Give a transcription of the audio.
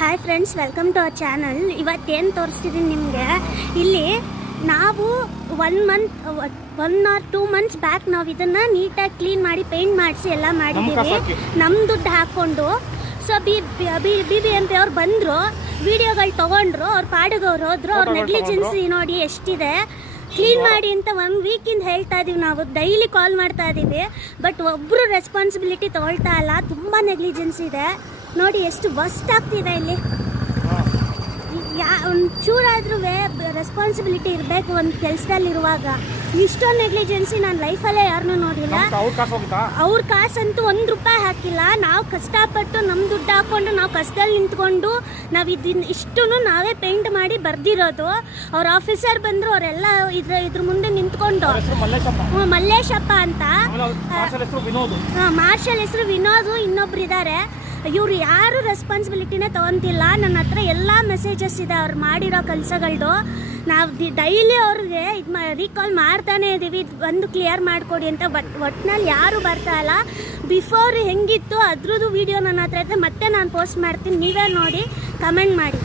Hi friends, welcome to our channel. ಇವತ್ತೇನು ತೋರಿಸ್ತಿದ್ದೀನಿ ನಿಮಗೆ. ಇಲ್ಲಿ ನಾವು 1 or 2 months ಬ್ಯಾಕ್ ನಾವು ಇದನ್ನು ನೀಟಾಗಿ ಕ್ಲೀನ್ ಮಾಡಿ ಪೇಂಟ್ ಮಾಡಿಸಿ ಎಲ್ಲ ಮಾಡಿದ್ದೀವಿ ನಮ್ಮ ದುಡ್ಡು ಹಾಕ್ಕೊಂಡು. ಸೊ BBMP ಅವ್ರು ಬಂದರು, ವಿಡಿಯೋಗಳು ತೊಗೊಂಡ್ರು, ಅವ್ರ ಪಾಡಿಗೆ ಅವ್ರು ಹೋದ್ರು. ಅವ್ರ ನೆಗ್ಲಿಜೆನ್ಸಿ ನೋಡಿ ಎಷ್ಟಿದೆ. ಕ್ಲೀನ್ ಮಾಡಿ ಅಂತ 1 ವೀಕಿಂದ ಹೇಳ್ತಾ ಇದೀವಿ, ನಾವು ಡೈಲಿ ಕಾಲ್ ಮಾಡ್ತಾ ಇದ್ದೀವಿ. ಬಟ್ ಒಬ್ಬರು ರೆಸ್ಪಾನ್ಸಿಬಿಲಿಟಿ ತೊಗೊಳ್ತಾ ಇಲ್ಲ. ತುಂಬ ನೆಗ್ಲಿಜೆನ್ಸ್ ಇದೆ ನೋಡಿ, ಎಷ್ಟು ವರ್ಸ್ಟ್ ಆಗ್ತಿದೆ. ಇಲ್ಲಿ ಒಂಚೂರಾದ್ರೂ ರೆಸ್ಪಾನ್ಸಿಬಿಲಿಟಿ ಇರಬೇಕು ಒಂದು ಕೆಲಸದಲ್ಲಿರುವಾಗ. ಇಷ್ಟೊಂದು ನೆಗ್ಲಿಜೆನ್ಸಿ ನಾನು ಲೈಫಲ್ಲೇ ಯಾರನ್ನೂ ನೋಡಿಲ್ಲ. ಅವ್ರ ಕಾಸಂತೂ ₹1 ಹಾಕಿಲ್ಲ. ನಾವು ಕಷ್ಟಪಟ್ಟು ನಮ್ಮ ದುಡ್ಡು ಹಾಕ್ಕೊಂಡು ನಾವು ಕಷ್ಟದಲ್ಲಿ ನಿಂತ್ಕೊಂಡು ನಾವು ಇಷ್ಟು ನಾವೇ ಪೇಂಟ್ ಮಾಡಿ ಬರ್ದಿರೋದು. ಅವ್ರ ಆಫೀಸರ್ ಬಂದರು, ಅವರೆಲ್ಲ ಇದ್ರ ಮುಂದೆ ನಿಂತ್ಕೊಂಡು ಮಲ್ಲೇಶಪ್ಪ ಅಂತ, ಮಾರ್ಷಲ್ ಹೆಸರು ವಿನೋದ್, ಇನ್ನೊಬ್ರು ಇದ್ದಾರೆ. ಇವ್ರು ಯಾರು ರೆಸ್ಪಾನ್ಸಿಬಿಲಿಟಿನೇ ತೊಗೊತಿಲ್ಲ. ನನ್ನ ಹತ್ರ ಎಲ್ಲ ಮೆಸೇಜಸ್ ಇದೆ ಅವ್ರು ಮಾಡಿರೋ ಕೆಲಸಗಳದ್ದು. ನಾವು ಡೈಲಿ ಅವ್ರಿಗೆ ರೀಕಾಲ್ ಮಾಡ್ತಾನೆ ಇದ್ದೀವಿ, ಬಂದು ಕ್ಲಿಯರ್ ಮಾಡಿಕೊಡಿ ಅಂತ. ಒಟ್ಟಿನಲ್ಲಿ ಯಾರು ಬರ್ತಾ ಇಲ್ಲ. ಬಿಫೋರ್ ಹೆಂಗಿತ್ತು ಅದ್ರದ್ದು ವಿಡಿಯೋ ನನ್ನ ಹತ್ರ ಇದ್ರೆ ಮತ್ತೆ ನಾನು ಪೋಸ್ಟ್ ಮಾಡ್ತೀನಿ, ನೀವೇ ನೋಡಿ ಕಮೆಂಟ್ ಮಾಡಿ.